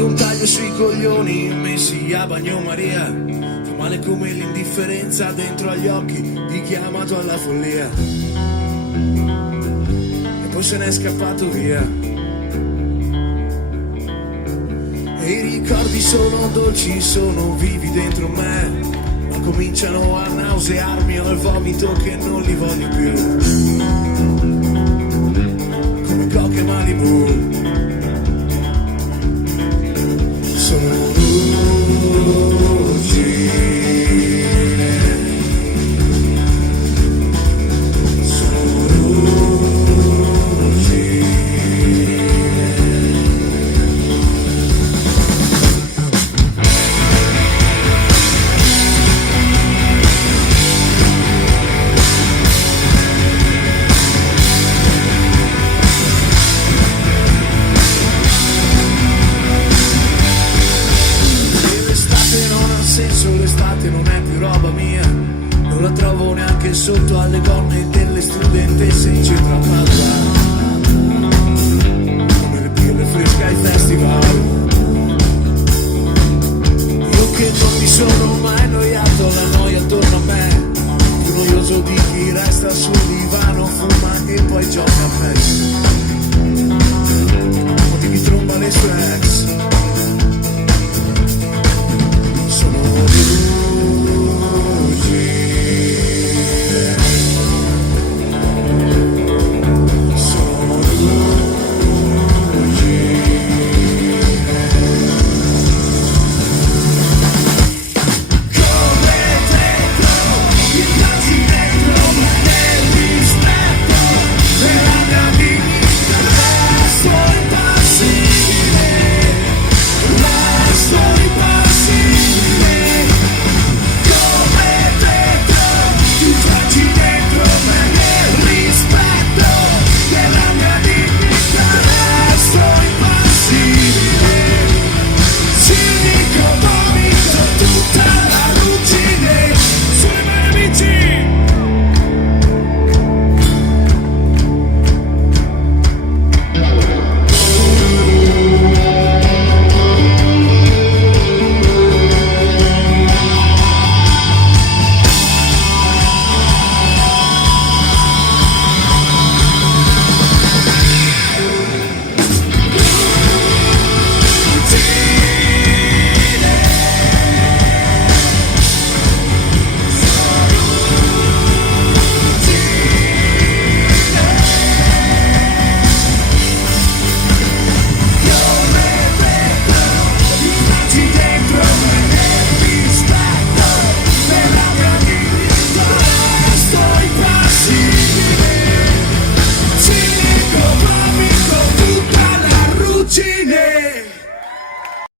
un taglio sui coglioni messi a bagnomaria. Fa male come l'indifferenza dentro agli occhi di chi ha amato alla follia e poi se n'è scappato via. E i ricordi sono dolci, sono vivi dentro me, ma cominciano a nausearmi, ho il vomito che non li voglio più, come Coca e Malibu. Sono l'estate non è più roba mia, non la trovo neanche sotto alle gonne delle studentesse in centro a Padova, come le birre fresche ai festival. Io che non mi sono mai annoiato, la noia attorno a me, più noioso di chi resta sul divano, fuma e poi gioca a PES, o di chi tromba le sue ex. Sono